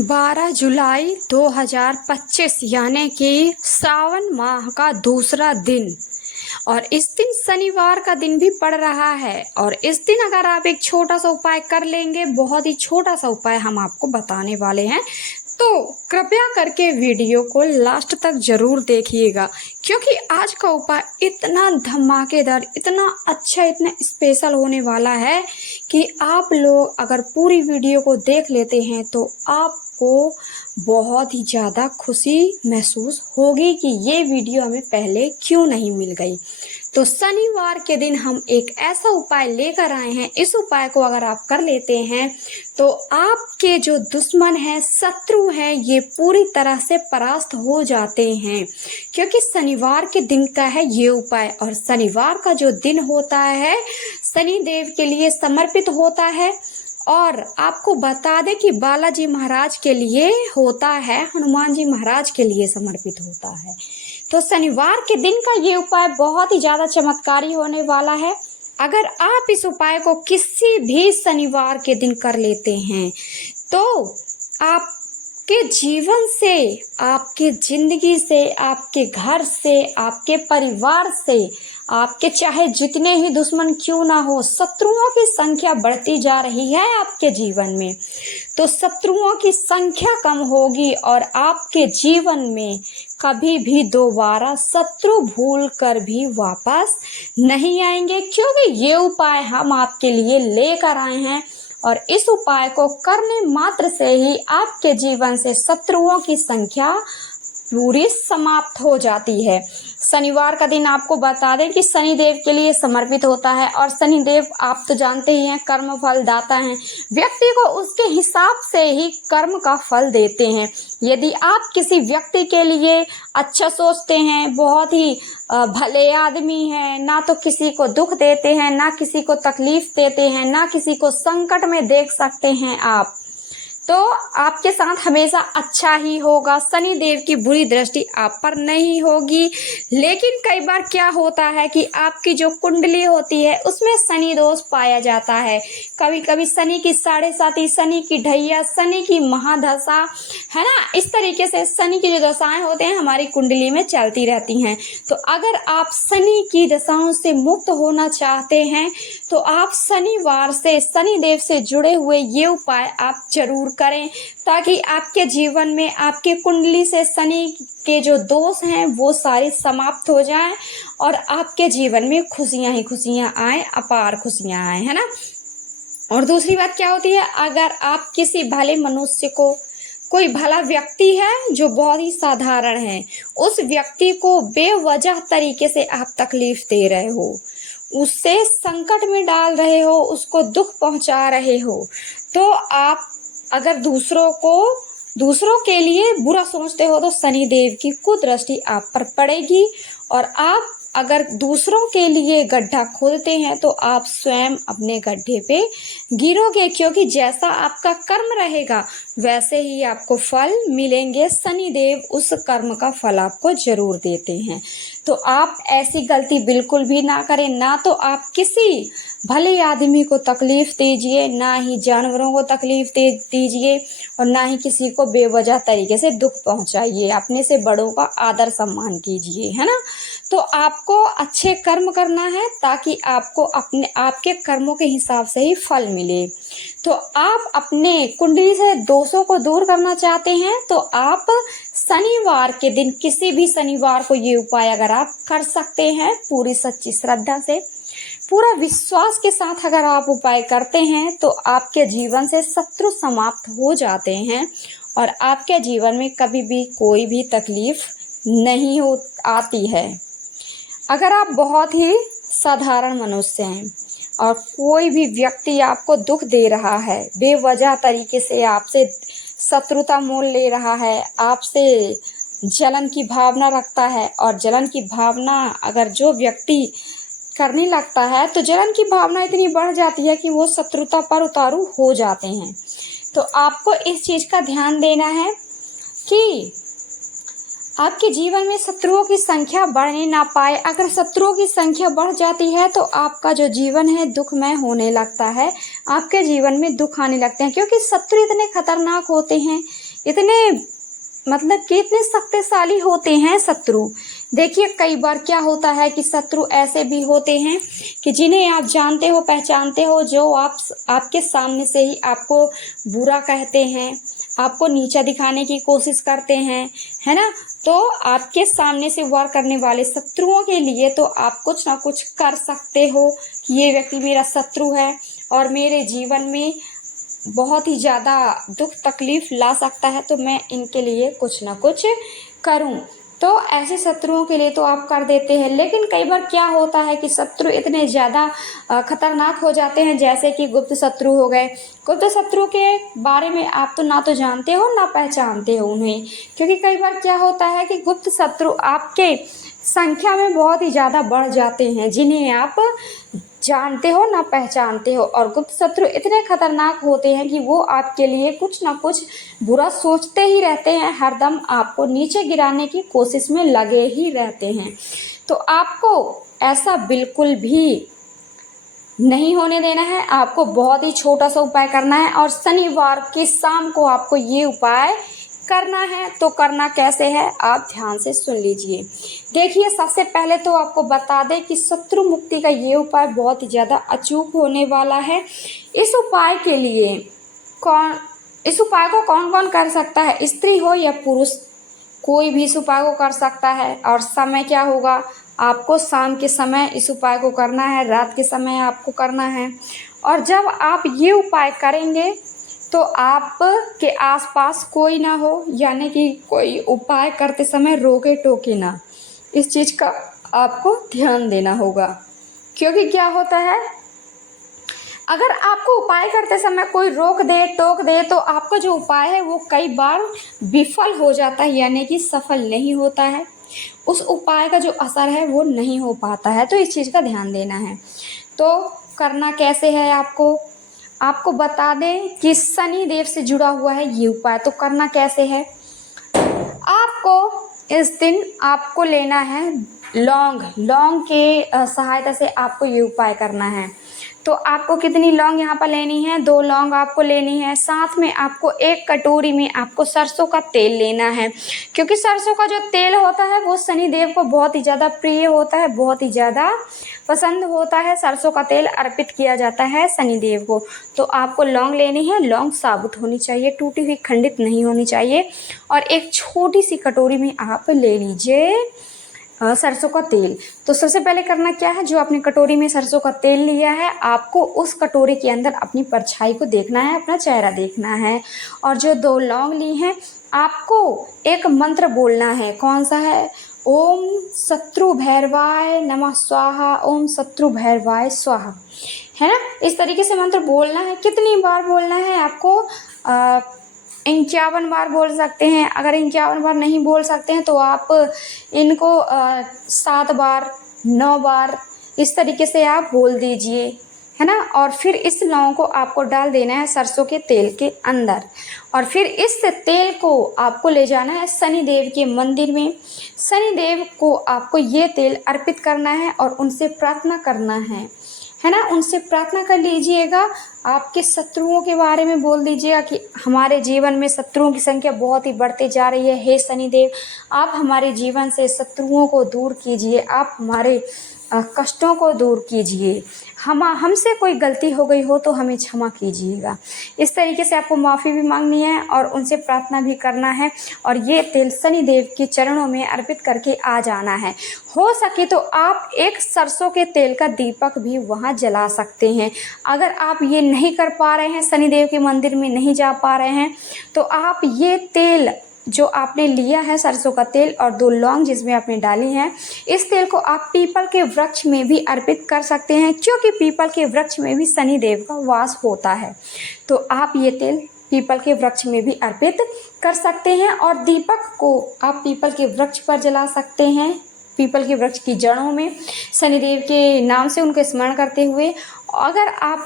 12 जुलाई 2025 यानी कि सावन माह का दूसरा दिन और इस दिन शनिवार का दिन भी पड़ रहा है। और इस दिन अगर आप एक छोटा सा उपाय कर लेंगे, बहुत ही छोटा सा उपाय हम आपको बताने वाले हैं, तो कृपया करके वीडियो को लास्ट तक जरूर देखिएगा, क्योंकि आज का उपाय इतना धमाकेदार, इतना अच्छा, इतना स्पेशल होने वाला है कि आप लोग अगर पूरी वीडियो को देख लेते हैं तो आपको बहुत ही ज़्यादा खुशी महसूस होगी कि ये वीडियो हमें पहले क्यों नहीं मिल गई। तो शनिवार के दिन हम एक ऐसा उपाय लेकर आए हैं। इस उपाय को अगर आप कर लेते हैं तो आपके जो दुश्मन हैं, शत्रु हैं, ये पूरी तरह से परास्त हो जाते हैं, क्योंकि शनिवार के दिन का है ये उपाय। और शनिवार का जो दिन होता है शनि देव के लिए समर्पित होता है। और आपको बता दें कि बालाजी महाराज के लिए होता है, हनुमान जी महाराज के लिए समर्पित होता है। तो शनिवार के दिन का ये उपाय बहुत ही ज़्यादा चमत्कारी होने वाला है। अगर आप इस उपाय को किसी भी शनिवार के दिन कर लेते हैं तो आपके जीवन से, आपके जिंदगी से, आपके घर से, आपके परिवार से, आपके चाहे जितने ही दुश्मन क्यों ना हो, शत्रुओं की संख्या बढ़ती जा रही है आपके जीवन में, तो शत्रुओं की संख्या कम होगी और आपके जीवन में कभी भी दोबारा शत्रु भूल कर भी वापस नहीं आएंगे, क्योंकि ये उपाय हम आपके लिए लेकर आए हैं। और इस उपाय को करने मात्र से ही आपके जीवन से शत्रुओं की संख्या पूरी समाप्त हो जाती है। शनिवार का दिन आपको बता दें कि शनि देव के लिए समर्पित होता है। और शनि देव आप तो जानते ही हैं, कर्म फल दाता हैं, व्यक्ति को उसके हिसाब से ही कर्म का फल देते हैं। यदि आप किसी व्यक्ति के लिए अच्छा सोचते हैं, बहुत ही भले आदमी हैं, ना तो किसी को दुख देते हैं, ना किसी को तकलीफ देते हैं, ना किसी को संकट में देख सकते हैं आप, तो आपके साथ हमेशा अच्छा ही होगा। शनि देव की बुरी दृष्टि आप पर नहीं होगी। लेकिन कई बार क्या होता है कि आपकी जो कुंडली होती है उसमें शनि दोष पाया जाता है। कभी कभी शनि की 7.5, शनि की ढैया, शनि की महादशा, है ना, इस तरीके से शनि की जो दशाएं होते हैं हमारी कुंडली में चलती रहती हैं। तो अगर आप शनि की दशाओं से मुक्त होना चाहते हैं तो आप शनिवार से शनि देव से जुड़े हुए ये उपाय आप जरूर करें, ताकि आपके जीवन में, आपके कुंडली से शनि के जो दोष हैं वो सारे समाप्त हो जाएं और आपके जीवन में खुशियां ही खुशियां आए, अपार खुशियां आए, है ना। और दूसरी बात क्या होती है, अगर आप किसी भले मनुष्य को, कोई भला व्यक्ति है जो बहुत ही साधारण है, उस व्यक्ति को बेवजह तरीके से आप तकलीफ दे रहे हो, उससे संकट में डाल रहे हो, उसको दुख पहुंचा रहे हो, तो आप अगर दूसरों के लिए बुरा सोचते हो तो शनि देव की कुदृष्टि आप पर पड़ेगी। और आप अगर दूसरों के लिए गड्ढा खोदते हैं तो आप स्वयं अपने गड्ढे पे गिरोगे, क्योंकि जैसा आपका कर्म रहेगा वैसे ही आपको फल मिलेंगे। शनि देव उस कर्म का फल आपको जरूर देते हैं। तो आप ऐसी गलती बिल्कुल भी ना करें, ना तो आप किसी भले आदमी को तकलीफ दीजिए, ना ही जानवरों को तकलीफ दीजिए, और ना ही किसी को बेवजह तरीके से दुख पहुंचाइए। अपने से बड़ों का आदर सम्मान कीजिए, है ना। तो आपको अच्छे कर्म करना है ताकि आपको आपके कर्मों के हिसाब से ही फल मिले। तो आप अपने कुंडली से दोषों को दूर करना चाहते हैं तो आप शनिवार के दिन, किसी भी शनिवार को ये उपाय अगर आप कर सकते हैं, पूरी सच्ची श्रद्धा से, पूरा विश्वास के साथ अगर आप उपाय करते हैं तो आपके जीवन से शत्रु समाप्त हो जाते हैं और आपके जीवन में कभी भी कोई भी तकलीफ नहीं आती है। अगर आप बहुत ही साधारण मनुष्य हैं और कोई भी व्यक्ति आपको दुख दे रहा है, बेवजह तरीके से आपसे शत्रुता मोल ले रहा है, आपसे जलन की भावना रखता है, और जलन की भावना अगर जो व्यक्ति करने लगता है तो जलन की भावना इतनी बढ़ जाती है कि वो शत्रुता पर उतारू हो जाते हैं। तो आपको इस चीज़ का ध्यान देना है कि आपके जीवन में शत्रुओं की संख्या बढ़ने ना पाए। अगर शत्रुओं की संख्या बढ़ जाती है तो आपका जो जीवन है दुखमय होने लगता है, आपके जीवन में दुख आने लगते हैं, क्योंकि शत्रु इतने खतरनाक होते हैं इतने मतलब कि इतने शक्तिशाली होते हैं शत्रु। देखिए कई बार क्या होता है कि शत्रु ऐसे भी होते हैं कि जिन्हें आप जानते हो, पहचानते हो, जो आपके सामने से ही आपको बुरा कहते हैं, आपको नीचा दिखाने की कोशिश करते हैं, है ना। तो आपके सामने से वार करने वाले शत्रुओं के लिए तो आप कुछ ना कुछ कर सकते हो कि ये व्यक्ति मेरा शत्रु है और मेरे जीवन में बहुत ही ज़्यादा दुख तकलीफ़ ला सकता है, तो मैं इनके लिए कुछ ना कुछ करूं। तो ऐसे शत्रुओं के लिए तो आप कर देते हैं, लेकिन कई बार क्या होता है कि शत्रु इतने ज़्यादा खतरनाक हो जाते हैं, जैसे कि गुप्त शत्रु हो गए। गुप्त शत्रु के बारे में आप तो ना तो जानते हो ना पहचानते हो उन्हें, क्योंकि कई बार क्या होता है कि गुप्त शत्रु आपके संख्या में बहुत ही ज़्यादा बढ़ जाते हैं, जिन्हें आप जानते हो ना पहचानते हो। और गुप्त शत्रु इतने खतरनाक होते हैं कि वो आपके लिए कुछ ना कुछ बुरा सोचते ही रहते हैं, हरदम आपको नीचे गिराने की कोशिश में लगे ही रहते हैं। तो आपको ऐसा बिल्कुल भी नहीं होने देना है। आपको बहुत ही छोटा सा उपाय करना है और शनिवार की शाम को आपको ये उपाय करना है। तो करना कैसे है आप ध्यान से सुन लीजिए। देखिए सबसे पहले तो आपको बता दें कि शत्रु मुक्ति का ये उपाय बहुत ही ज़्यादा अचूक होने वाला है। इस उपाय के लिए इस उपाय को कौन कौन कर सकता है, स्त्री हो या पुरुष, कोई भी इस उपाय को कर सकता है। और समय क्या होगा, आपको शाम के समय इस उपाय को करना है, रात के समय आपको करना है। और जब आप ये उपाय करेंगे तो आपके आसपास कोई ना हो, यानी कि कोई उपाय करते समय रोके टोके ना, इस चीज़ का आपको ध्यान देना होगा। क्योंकि क्या होता है, अगर आपको उपाय करते समय कोई रोक दे टोक दे तो आपका जो उपाय है वो कई बार विफल हो जाता है, यानी कि सफल नहीं होता है। उस उपाय का जो असर है वो नहीं हो पाता है। तो इस चीज़ का ध्यान देना है। तो करना कैसे है, आपको बता दें कि शनि देव से जुड़ा हुआ है ये उपाय। तो करना कैसे है, आपको इस दिन आपको लेना है लौंग के सहायता से आपको ये उपाय करना है। तो आपको कितनी लौंग यहाँ पर लेनी है, 2 लौंग आपको लेनी है। साथ में आपको 1 कटोरी में आपको सरसों का तेल लेना है, क्योंकि सरसों का जो तेल होता है वो शनि देव को बहुत ही ज़्यादा प्रिय होता है, बहुत ही ज़्यादा पसंद होता है। सरसों का तेल अर्पित किया जाता है शनि देव को। तो आपको लौंग लेनी है, लौंग साबुत होनी चाहिए, टूटी हुई खंडित नहीं होनी चाहिए। और एक छोटी सी कटोरी में आप ले लीजिए सरसों का तेल। तो सबसे पहले करना क्या है, जो आपने कटोरी में सरसों का तेल लिया है, आपको उस कटोरी के अंदर अपनी परछाई को देखना है, अपना चेहरा देखना है। और जो 2 लौंग ली हैं, आपको एक मंत्र बोलना है। कौन सा है, ओम शत्रु भैरवाय नमः स्वाहा, ओम शत्रु भैरवाय स्वाहा, है ना। इस तरीके से मंत्र बोलना है। कितनी बार बोलना है आपको, 51 बार बोल सकते हैं। अगर 51 बार नहीं बोल सकते हैं तो आप इनको 7 बार 9 बार इस तरीके से आप बोल दीजिए, है ना। और फिर इस लौंग को आपको डाल देना है सरसों के तेल के अंदर। और फिर इस तेल को आपको ले जाना है शनि देव के मंदिर में। शनि देव को आपको ये तेल अर्पित करना है और उनसे प्रार्थना करना है ना। उनसे प्रार्थना कर लीजिएगा। आपके शत्रुओं के बारे में बोल दीजिएगा कि हमारे जीवन में शत्रुओं की संख्या बहुत ही बढ़ते जा रही है, हे शनिदेव आप हमारे जीवन से शत्रुओं को दूर कीजिए, आप हमारे कष्टों को दूर कीजिए, हमसे कोई गलती हो गई हो तो हमें क्षमा कीजिएगा। इस तरीके से आपको माफ़ी भी मांगनी है और उनसे प्रार्थना भी करना है। और ये तेल शनि देव के चरणों में अर्पित करके आ जाना है। हो सके तो आप एक सरसों के तेल का दीपक भी वहाँ जला सकते हैं। अगर आप ये नहीं कर पा रहे हैं, शनि देव के मंदिर में नहीं जा पा रहे हैं, तो आप ये तेल जो आपने लिया है सरसों का तेल और 2 लौंग जिसमें आपने डाली हैं, इस तेल को आप पीपल के वृक्ष में भी अर्पित कर सकते हैं, क्योंकि पीपल के वृक्ष में भी शनि देव का वास होता है। तो आप ये तेल पीपल के वृक्ष में भी अर्पित कर सकते हैं। और दीपक को आप पीपल के वृक्ष पर जला सकते हैं, पीपल के वृक्ष की जड़ों में शनिदेव के नाम से उनके स्मरण करते हुए। अगर आप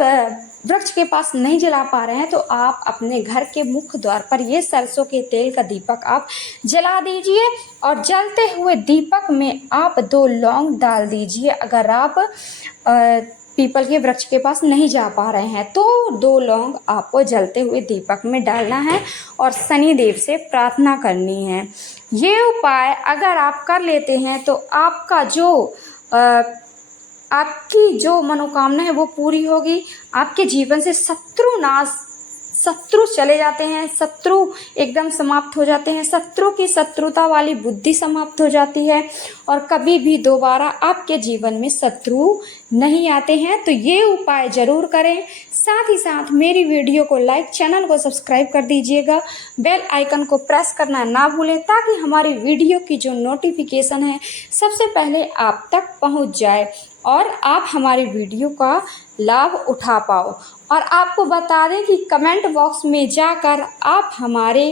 वृक्ष के पास नहीं जला पा रहे हैं तो आप अपने घर के मुख्य द्वार पर ये सरसों के तेल का दीपक आप जला दीजिए और जलते हुए दीपक में आप 2 लौंग डाल दीजिए। अगर आप पीपल के वृक्ष के पास नहीं जा पा रहे हैं तो 2 लौंग आपको जलते हुए दीपक में डालना है और शनि देव से प्रार्थना करनी है। ये उपाय अगर आप कर लेते हैं तो आपका जो आपकी जो मनोकामना है वो पूरी होगी। आपके जीवन से शत्रु चले जाते हैं, शत्रु एकदम समाप्त हो जाते हैं, शत्रु की शत्रुता वाली बुद्धि समाप्त हो जाती है और कभी भी दोबारा आपके जीवन में शत्रु नहीं आते हैं। तो ये उपाय ज़रूर करें। साथ ही साथ मेरी वीडियो को लाइक, चैनल को सब्सक्राइब कर दीजिएगा, बेल आइकन को प्रेस करना ना भूलें ताकि हमारी वीडियो की जो नोटिफिकेशन है सबसे पहले आप तक पहुंच जाए और आप हमारी वीडियो का लाभ उठा पाओ। और आपको बता दें कि कमेंट बॉक्स में जाकर आप हमारे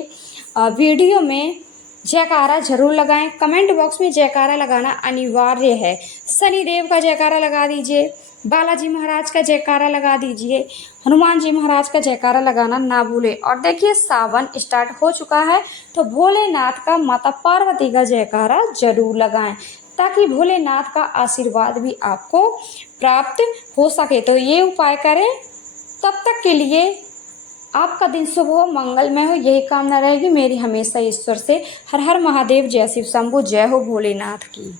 वीडियो में जयकारा ज़रूर लगाएं। कमेंट बॉक्स में जयकारा लगाना अनिवार्य है। शनि देव का जयकारा लगा दीजिए, बालाजी महाराज का जयकारा लगा दीजिए, हनुमान जी महाराज का जयकारा लगाना ना भूलें। और देखिए सावन स्टार्ट हो चुका है तो भोलेनाथ का, माता पार्वती का जयकारा ज़रूर लगाएं ताकि भोलेनाथ का आशीर्वाद भी आपको प्राप्त हो सके। तो ये उपाय करें। तब तक के लिए आपका दिन शुभ हो, मंगलमय हो, यही कामना रहेगी मेरी हमेशा ईश्वर से। हर हर महादेव, जय शिव शंभु, जय हो भोलेनाथ की।